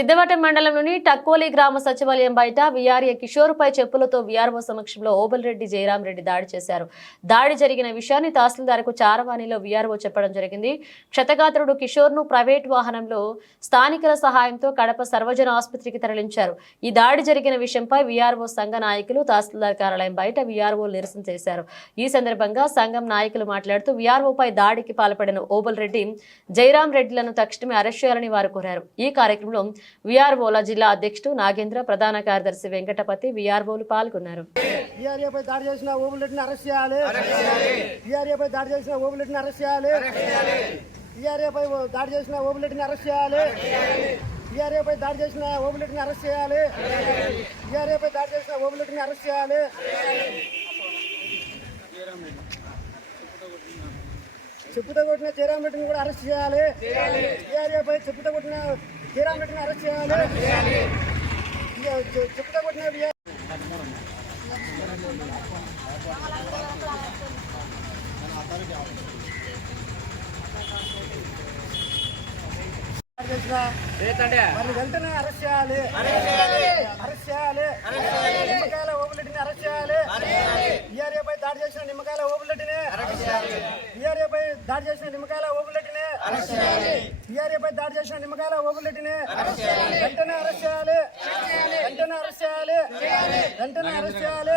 సిద్ధవటం మండలంలోని టక్కోలి గ్రామ సచివాలయం బయట వీఆర్ఏ కిషోర్పై చెప్పులతో వీఆర్ఓ సమక్షంలో ఓబుల్రెడ్డి జయరాం రెడ్డి దాడి చేశారు. దాడి జరిగిన విషయాన్ని తహసీల్దార్కు చారవాణిలో వీఆర్ఓ చెప్పడం జరిగింది. క్షతగాత్రుడు కిషోర్ను ప్రైవేట్ వాహనంలో స్థానికుల సహాయంతో కడప సర్వజన ఆసుపత్రికి తరలించారు. ఈ దాడి జరిగిన విషయంపై వీఆర్ఓ సంఘ నాయకులు తహసీల్దార్ కార్యాలయం బయట వీఆర్ఓ నిరసన చేశారు. ఈ సందర్భంగా సంఘం నాయకులు మాట్లాడుతూ వీఆర్ఓపై దాడికి పాల్పడిన ఓబుల్రెడ్డి జయరాం రెడ్డిలను తక్షణమే అరెస్ట్ చేయాలని వారు కోరారు. ఈ కార్యక్రమంలో వీఆర్ఓల జిల్లా అధ్యక్షుడు నాగేంద్ర, ప్రధాన కార్యదర్శి వెంకటపతి, వీఆర్ఓలు పాల్గొన్నారు. వీఆర్ఏపై దాడి చేసిన ఓబుల్రెడ్డిని అరెస్ట్ చేయాలి. వీఆర్ఏపై దాడి చేసిన ఓబుల్రెడ్డిని అరెస్ట్ చేయాలి. వీఆర్ఏపై దాడి చేసిన ఓబుల్రెడ్డిని అరెస్ట్ చేయాలి. వీఆర్ఏపై దాడి చేసిన ఓబుల్రెడ్డిని అరెస్ట్ చేయాలి. వీఆర్ఏపై దాడి చేసిన ఓబుల్రెడ్డిని అరెస్ట్ చేయాలి. చెప్పుతో కొట్టిన జయరాం రెడ్డిని కూడా అరెస్ట్ చేయాలి. వీఆర్ఏపై చెప్పుతో కొట్టిన జయరాం రెడ్డిని అరెస్ట్ చేయాలి. చెప్పుతో కొట్టిన వారిని వెంటనే అరెస్ట్ చేయాలి. అరెస్ట్ చేయాలి. నిమ్మకాయల ఓబుల్రెడ్డిని అరెస్ట్ చేయాలి. వీఆర్ఏపై దాడి చేసిన నిమ్మకాయల ఓబుల్రెడ్డిని, వీఆర్ఏపై దాడి చేసిన నిమ్మకాయల ఓబుల్రెడ్డిని, వీఆర్ఏపై దాడి చేసిన నిమ్మకాయల ఓబుల్రెడ్డిని వెంటనే అరెస్ట్ చేయాలి. వెంటనే అరెస్ట్ చేయాలి. వెంటనే అరెస్ట్ చేయాలి.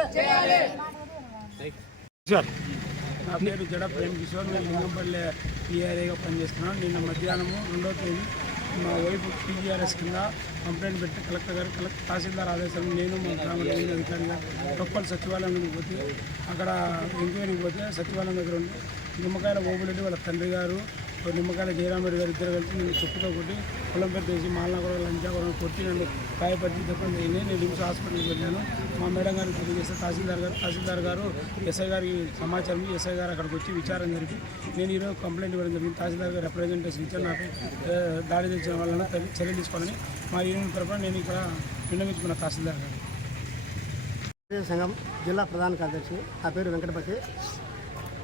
నా పేరు జడ ప్రేమ్ కిషోర్. నేను లింగంపల్లి టీఆర్ఏగా పనిచేస్తున్నాను. నిన్న మధ్యాహ్నము 2వ తేదీ మా వైపు టీఆర్ఎస్ కింద కంప్లైంట్ పెట్టి కలెక్టర్ గారు తహసీల్దార్ ఆదేశం నేను మా గ్రామ రెవెన్యూ అధికారిగా టొప్పల్ సచివాలయంలోకి పోతే అక్కడ ఎంక్వైరీకి పోతే సచివాలయం దగ్గర ఉండి నిమ్మకాయల ఓబులెడ్డి వాళ్ళ తండ్రి గారు నిమ్మకాయల జయరాం రెడ్డి గారు ఇద్దరు కలిసి నేను చెప్పుతో కొట్టి పొలం పేరు తీసి మాలనగూడ లంచాపురం కొట్టి నన్ను గాయపరిచి దెబ్బలు చేయండి. నేను నిమ్స్ హాస్పిటల్కి వెళ్ళాను. మా మేడం గారికి తెలియజేస్తే తహసీల్దార్ గారు ఎస్ఐ గారికి సమాచారం, ఎస్ఐ గారు అక్కడికి వచ్చి విచారణ జరిపి నేను ఈరోజు కంప్లైంట్ ఇవ్వడం జరిగింది. తహసీల్దార్ గారు రిప్రజెంటేషన్ ఇచ్చారు. నాకు దాడి తెచ్చిన వాళ్ళని చర్యలు తీసుకోవాలని మా యూనియన్ తరఫున నేను ఇక్కడ విన్నవించుకున్న తహసీల్దార్ గారు. సంఘం జిల్లా ప్రధాన కార్యదర్శి, నా పేరు వెంకటపతి.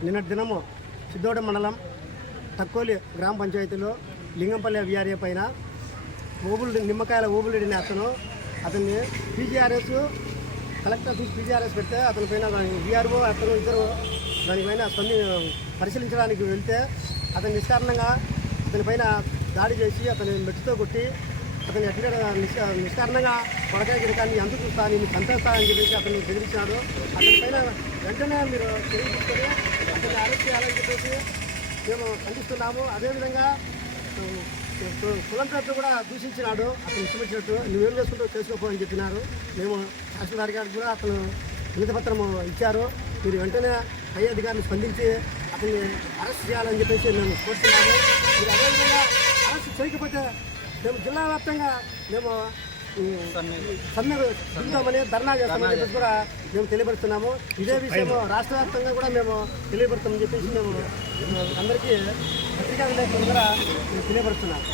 నిన్నటి దినము సిద్ధవటం మండలం టక్కోలి గ్రామ పంచాయతీలో లింగంపల్లి వీఆర్ఏ పైన నిమ్మకాయల ఓబుల్రెడ్డిని అతన్ని పీజీఆర్ఎస్ కలెక్టర్ ఆఫీస్ పీజీఆర్ఎస్ పెడితే అతని పైన వీఆర్ఓ అతను ఇద్దరు దానిపైన పరిశీలించడానికి వెళ్తే అతను నిష్కారణంగా అతనిపైన దాడి చేసి అతని మెట్టుతో కొట్టి అతను ఎట్లా నిష్కారణంగా కొడకాయ గిడకాన్ని అంత చూస్తా నేను చంపేస్తా అని చెప్పేసి అతను బెదిరించాడు. అతనిపైన వెంటనే మీరు చర్య తీసుకొని అతన్ని అరెస్ట్ చేయాలని చెప్పేసి మేము ఖండిస్తున్నాము. అదేవిధంగా కులం పేరుతో కూడా దూషించినాడు. అతను ఇష్టమొచ్చినట్టు నువ్వేం చేసుకుంటూ చేసుకోపో అని చెప్పినారు. మేము తహసీల్దార్ గారికి కూడా అతను వినతిపత్రం ఇచ్చారు. మీరు వెంటనే పై అధికారులు స్పందించి అతన్ని అరెస్ట్ చేయాలని చెప్పేసి మేము కోరుతున్నాము. మీరు అదేవిధంగా అరెస్ట్ చేయకపోతే మేము జిల్లా వ్యాప్తంగా మేము సమ్మె దిగుతామని ధర్నా చేస్తామని చెప్పేసి కూడా మేము తెలియపరుస్తున్నాము. ఇదే విషయం రాష్ట్ర వ్యాప్తంగా కూడా మేము తెలియపరుస్తామని చెప్పేసి మేము అందరికీ పత్రికా విలేకరులు కూడా తెలియపరుస్తున్నాము.